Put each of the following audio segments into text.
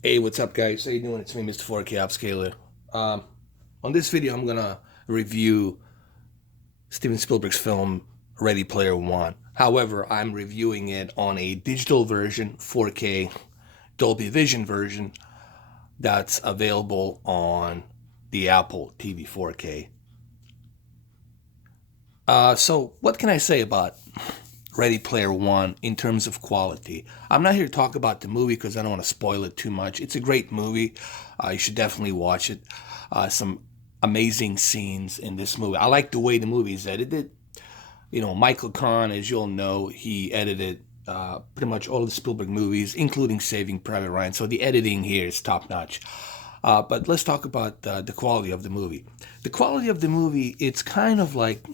Hey, what's up, guys? How you doing? It's me, Mr. 4K Upscaler. On this video, I'm gonna review Steven Spielberg's film Ready Player One. However, I'm reviewing it on a digital version, 4K Dolby Vision version, that's available on the Apple TV 4K. So, what can I say about Ready Player One in terms of quality? I'm not here to talk about the movie because I don't want to spoil it too much. It's a great movie. You should definitely watch it. Some amazing scenes in this movie. I like the way the movie is edited. You know, Michael Kahn, as you'll know, he edited pretty much all of the Spielberg movies, including Saving Private Ryan. So the editing here is top notch. But let's talk about the quality of the movie. The quality of the movie, it's kind of like,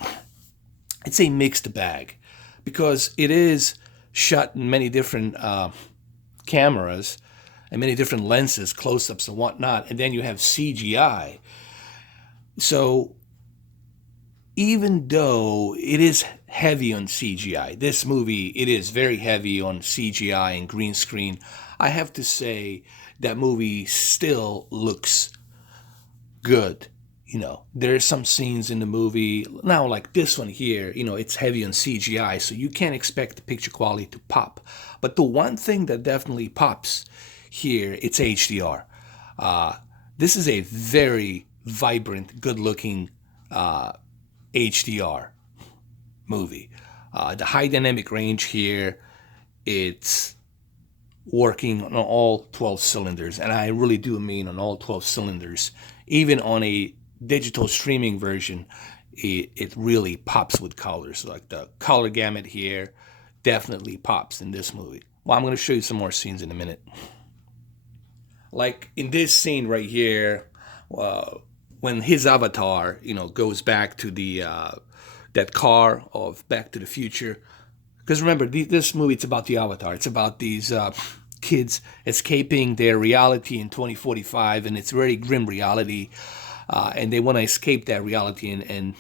it's a mixed bag because it is shot in many different cameras and many different lenses, close-ups and whatnot, and then you have CGI. So even though it is heavy on CGI, this movie, it is very heavy on CGI and green screen, I have to say that movie still looks good. You know, there's some scenes in the movie now, like this one here, you know, it's heavy on CGI, so you can't expect the picture quality to pop. But the one thing that definitely pops here, it's HDR. This is a very vibrant, good looking HDR movie. The high dynamic range here, it's working on all 12 cylinders, and I really do mean on all 12 cylinders. Even on a digital streaming version, it really pops with colors. Like the color gamut here definitely pops in this movie. Well, I'm going to show you some more scenes in a minute. Like in this scene right here, when his avatar, you know, goes back to the that car of Back to the Future. Because remember, this movie, it's about the avatar. It's about these kids escaping their reality in 2045, and it's a very grim reality. And they want to escape that reality and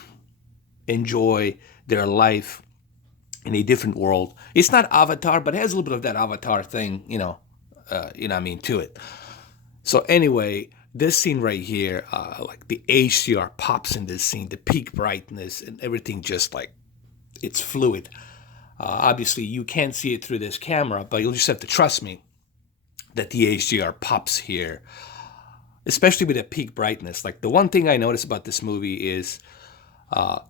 enjoy their life in a different world. It's not Avatar, but it has a little bit of that Avatar thing, you know what I mean, to it. So anyway, this scene right here, like the HDR pops in this scene, the peak brightness and everything, just like it's fluid. Obviously, you can't see it through this camera, but you'll just have to trust me that the HDR pops here, especially with the peak brightness. Like the one thing I notice about this movie is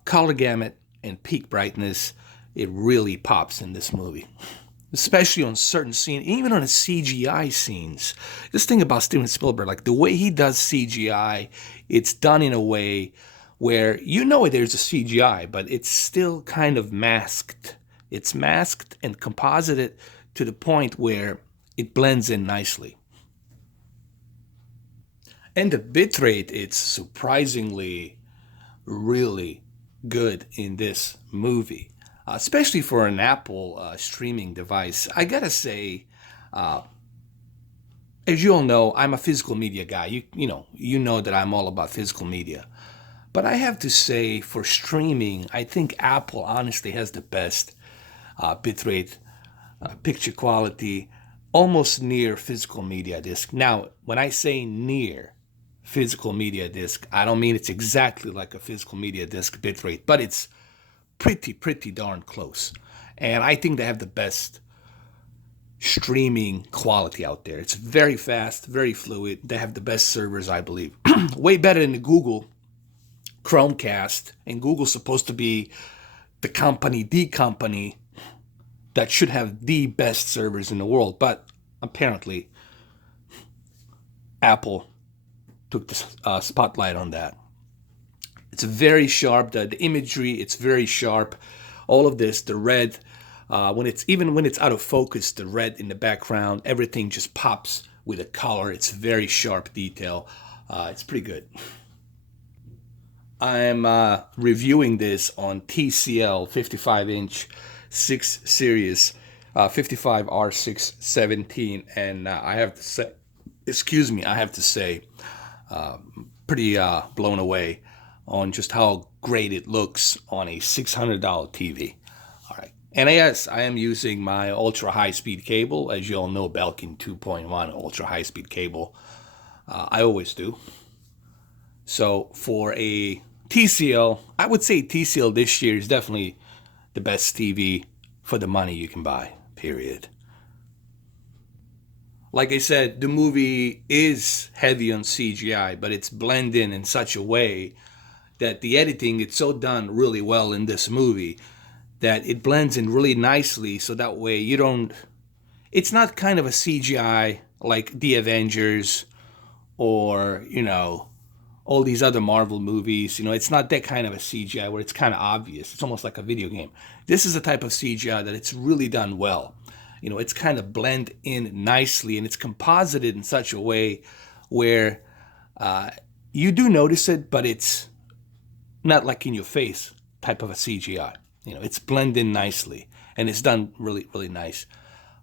color gamut and peak brightness. It really pops in this movie, especially on certain scenes, even on the CGI scenes. This thing about Steven Spielberg, like the way he does CGI, it's done in a way where you know there's a CGI, but it's still kind of masked. It's masked and composited to the point where it blends in nicely. And the bitrate, it's surprisingly really good in this movie, especially for an Apple streaming device. I gotta say, uh, as you all know, I'm a physical media guy. You know that I'm all about physical media. But I have to say, for streaming, I think Apple honestly has the best bitrate, picture quality, almost near physical media disc. Now, when I say near physical media disc, I don't mean it's exactly like a physical media disc bitrate, but it's pretty darn close. And I think they have the best streaming quality out there. It's very fast, very fluid. They have the best servers, I believe. Way better than the Google Chromecast. And Google's supposed to be the company that should have the best servers in the world. But apparently, Apple took the spotlight on that. It's very sharp. The imagery, it's very sharp. All of this, the red, when it's out of focus, the red in the background, everything just pops with a color. It's very sharp detail. It's pretty good. I'm reviewing this on TCL 55-inch 6 series 55R617, and I have to say, I have to say, pretty blown away on just how great it looks on a $600 TV. All right. And yes, I am using my ultra high speed cable. As you all know, Belkin 2.1 ultra high speed cable. I always do. So for a TCL, I would say TCL this year is definitely the best TV for the money you can buy, period. Like I said, the movie is heavy on CGI, but it's blended in such a way that the editing, it's so done really well in this movie that it blends in really nicely, so that way you don't, it's not kind of a CGI like the Avengers or, all these other Marvel movies. It's not that kind of a CGI where it's kind of obvious. It's almost like a video game. This is a type of CGI that it's really done well. It's kind of blend in nicely, and it's composited in such a way where you do notice it, but it's not like in your face type of a CGI. It's blend in nicely, and it's done really, really nice.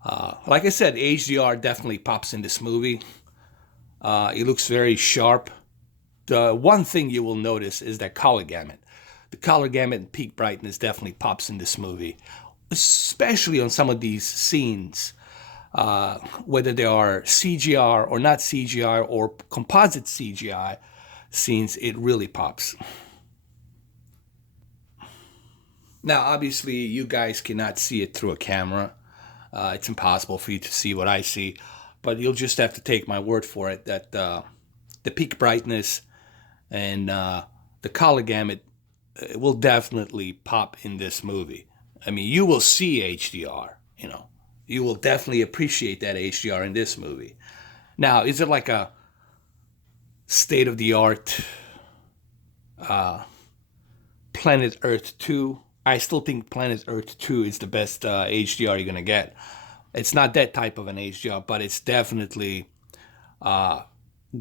Like I said, HDR definitely pops in this movie. It looks very sharp. The one thing you will notice is that color gamut. The color gamut and peak brightness definitely pops in this movie, especially on some of these scenes, whether they are CGI or not CGI or composite CGI scenes, it really pops. Now, obviously, you guys cannot see it through a camera. It's impossible for you to see what I see, but you'll just have to take my word for it that the peak brightness and the color gamut will definitely pop in this movie. I mean, you will see HDR, You will definitely appreciate that HDR in this movie. Now, is it like a state-of-the-art Planet Earth 2? I still think Planet Earth 2 is the best HDR you're going to get. It's not that type of an HDR, but it's definitely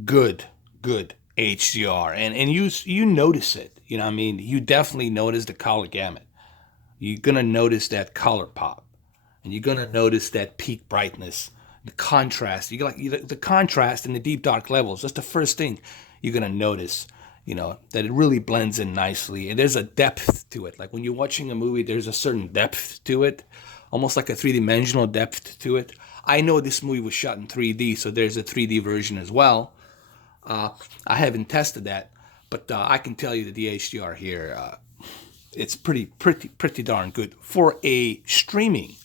good HDR. And you notice it. I mean? You definitely notice the color gamut. You're going to notice that color pop. And you're going to notice that peak brightness, the contrast. The contrast in the deep dark levels. That's the first thing you're going to notice. That it really blends in nicely. And there's a depth to it. Like when you're watching a movie, there's a certain depth to it. Almost like a three-dimensional depth to it. I know this movie was shot in 3D, so there's a 3D version as well. I haven't tested that, but I can tell you that the HDR here, it's pretty darn good for a streaming.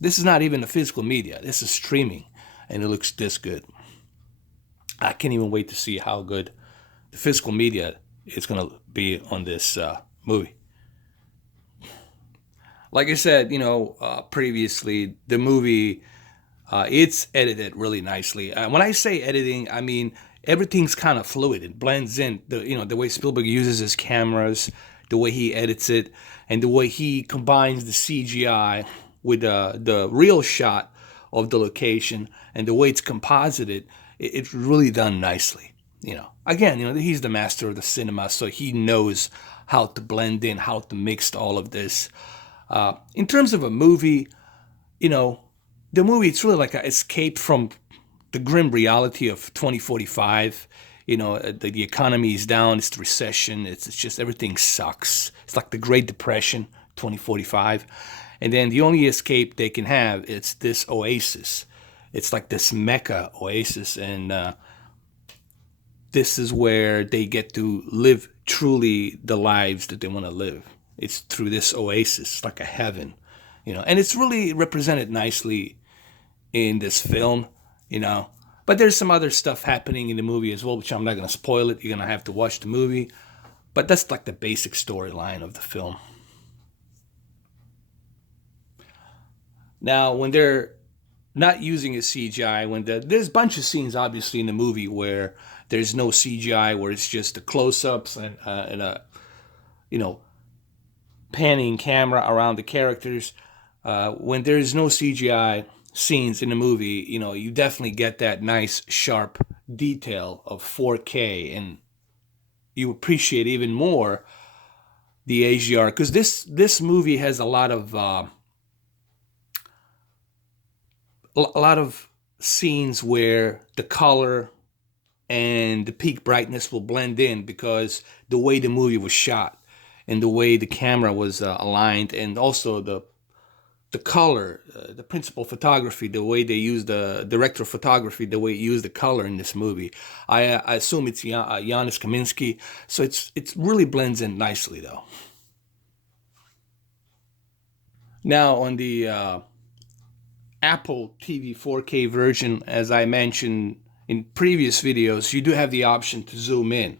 This is not even a physical media. This is streaming, and it looks this good. I can't even wait to see how good the physical media is going to be on this movie. Like I said, previously, the movie, it's edited really nicely. When I say editing, I mean everything's kind of fluid. It blends in. The way Spielberg uses his cameras, the way he edits it, and the way he combines the CGI with the real shot of the location, and the way it's composited, it's really done nicely. Again, he's the master of the cinema, so he knows how to blend in, how to mix all of this. In terms of a movie, the movie, it's really like an escape from the grim reality of 2045. The economy is down, it's the recession, it's just everything sucks. It's like the Great Depression, 2045. And then the only escape they can have, it's this oasis. It's like this Mecca oasis, and this is where they get to live truly the lives that they want to live. It's through this oasis. It's like a heaven, and it's really represented nicely in this film, But there's some other stuff happening in the movie as well, which I'm not going to spoil it. You're going to have to watch the movie. But that's like the basic storyline of the film. Now, when they're not using a CGI, there's a bunch of scenes, obviously, in the movie where there's no CGI, where it's just the close-ups and a, panning camera around the characters. When there's no CGI scenes in the movie, you definitely get that nice, sharp detail of 4K, and you appreciate even more the HDR, because this movie has a lot of scenes where the color and the peak brightness will blend in because the way the movie was shot. and the way the camera was aligned, and also the color, the principal photography, the way they used the director of photography, the way he used the color in this movie. I assume it's Janusz Kaminski, so it really blends in nicely though. Now on the Apple TV 4K version, as I mentioned in previous videos, you do have the option to zoom in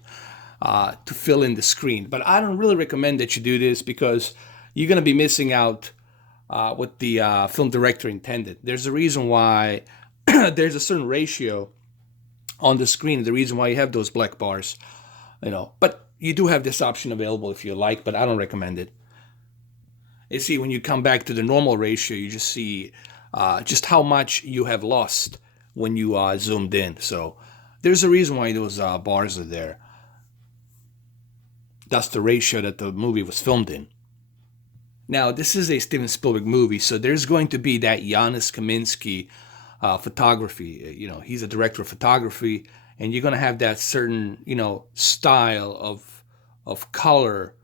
to fill in the screen. But I don't really recommend that you do this because you're going to be missing out what the film director intended. There's a reason why there's a certain ratio on the screen, the reason why you have those black bars, But you do have this option available if you like, but I don't recommend it. You see, when you come back to the normal ratio, you just see just how much you have lost when you zoomed in. So there's a reason why those bars are there. That's the ratio that the movie was filmed in. Now, this is a Steven Spielberg movie, so there's going to be that Janusz Kaminski photography. He's a director of photography, and you're going to have that certain, style of color,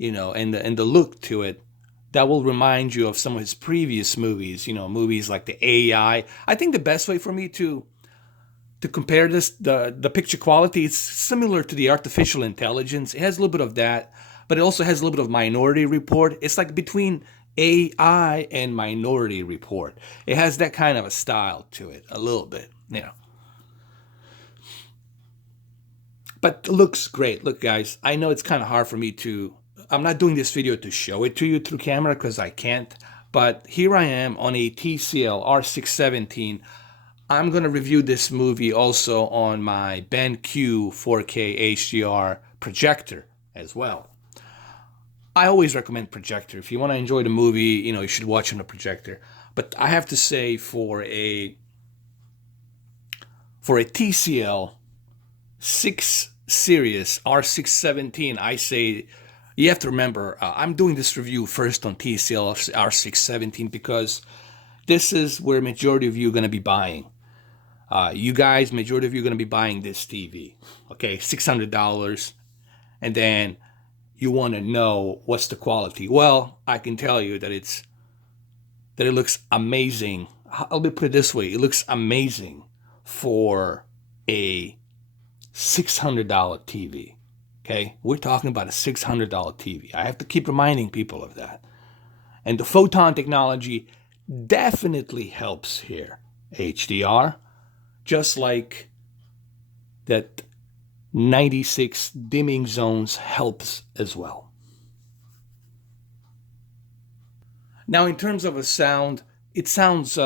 and the look to it that will remind you of some of his previous movies, movies like the AI. I think the best way for me to compare this, the picture quality, it's similar to the artificial intelligence. It has a little bit of that, but it also has a little bit of Minority Report. It's like between AI and Minority Report. It has that kind of a style to it, a little bit, But it looks great. Look, guys, I know it's kind of hard for me I'm not doing this video to show it to you through camera because I can't, but here I am on a TCL R617. I'm going to review this movie also on my BenQ 4K HDR projector as well. I always recommend projector. If you want to enjoy the movie, you should watch on a projector. But I have to say for a TCL 6 Series R617, I say you have to remember, I'm doing this review first on TCL R617 because this is where majority of you are going to be buying. You guys, majority of you are going to be buying this TV. Okay, $600. And then you want to know what's the quality. Well, I can tell you that it looks amazing. I'll put it this way. It looks amazing for a $600 TV. Okay, we're talking about a $600 TV. I have to keep reminding people of that. And the photon technology definitely helps here. HDR, just like that 96 dimming zones helps as well. Now, in terms of a sound, it sounds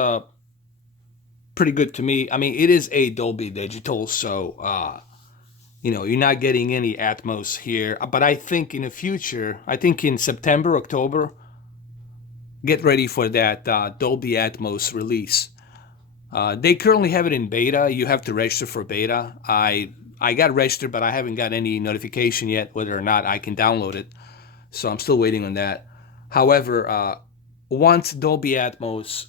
pretty good to me. I mean, it is a Dolby Digital, so you're not getting any Atmos here. But I think in the future, I think in September, October, get ready for that Dolby Atmos release. They currently have it in beta. You have to register for beta. I got registered, but I haven't got any notification yet whether or not I can download it. So I'm still waiting on that. However, once Dolby Atmos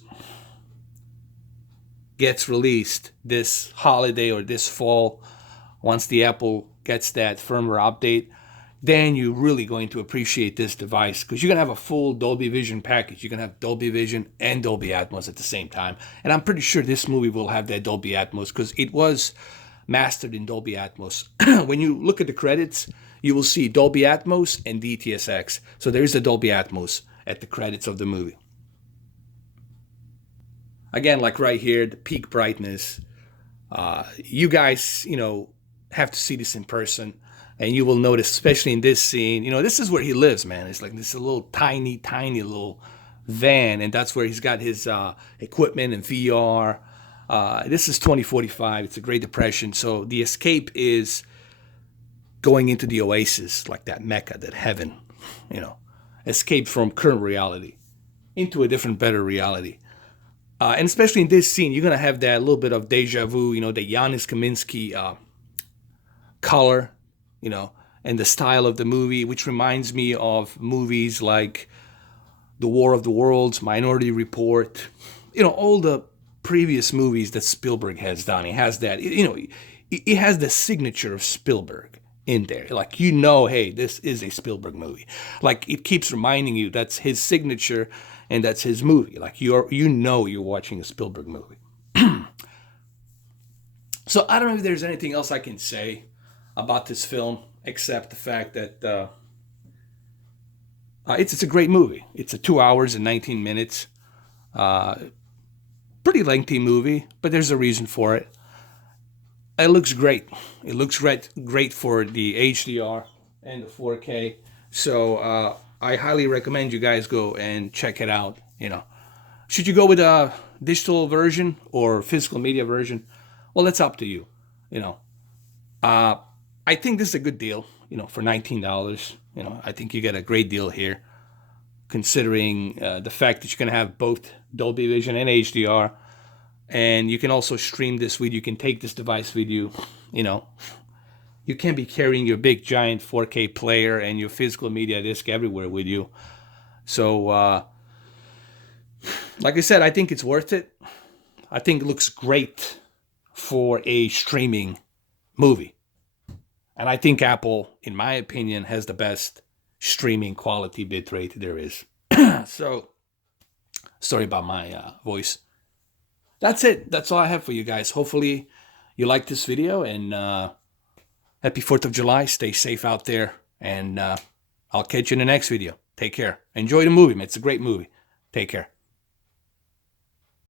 gets released this holiday or this fall, once the Apple gets that firmware update, then you're really going to appreciate this device because you're going to have a full Dolby Vision package. You're going to have Dolby Vision and Dolby Atmos at the same time. And I'm pretty sure this movie will have that Dolby Atmos because it was mastered in Dolby Atmos. When you look at the credits, you will see Dolby Atmos and DTS:X. So there is a Dolby Atmos at the credits of the movie. Again, like right here, the peak brightness. You guys, have to see this in person, and you will notice, especially in this scene, this is where he lives, man. It's like this little tiny little van, and that's where he's got his equipment and VR. This is 2045. It's a Great Depression, so the escape is going into the oasis, like that Mecca, that heaven, escape from current reality into a different, better reality. And especially in this scene, you're going to have that little bit of deja vu, the Janusz Kaminski color, and the style of the movie, which reminds me of movies like The War of the Worlds, Minority Report, all the previous movies that Spielberg has done. It has that, it has the signature of Spielberg. in there. Like, you know, hey, this is a Spielberg movie. Like, it keeps reminding you that's his signature and that's his movie. Like, you know you're watching a Spielberg movie. So I don't know if there's anything else I can say about this film except the fact that it's a great movie. It's a 2 hours and 19 minutes. Pretty lengthy movie, but there's a reason for it. It looks great. It looks great for the HDR and the 4K. So I highly recommend you guys go and check it out. You know, should you go with a digital version or physical media version? Well, that's up to you. You know, I think this is a good deal. You know, for $19. You know, I think you get a great deal here, considering the fact that you're going to have both Dolby Vision and HDR. And you can also stream this with you. You can take this device with you. You know, you can't be carrying your big giant 4K player and your physical media disc everywhere with you. So, like I said, I think it's worth it. I think it looks great for a streaming movie. And I think Apple, in my opinion, has the best streaming quality bitrate there is. So, sorry about my voice. That's it. That's all I have for you guys. Hopefully you like this video, and happy 4th of July. Stay safe out there, and I'll catch you in the next video. Take care. Enjoy the movie, man. It's a great movie. Take care.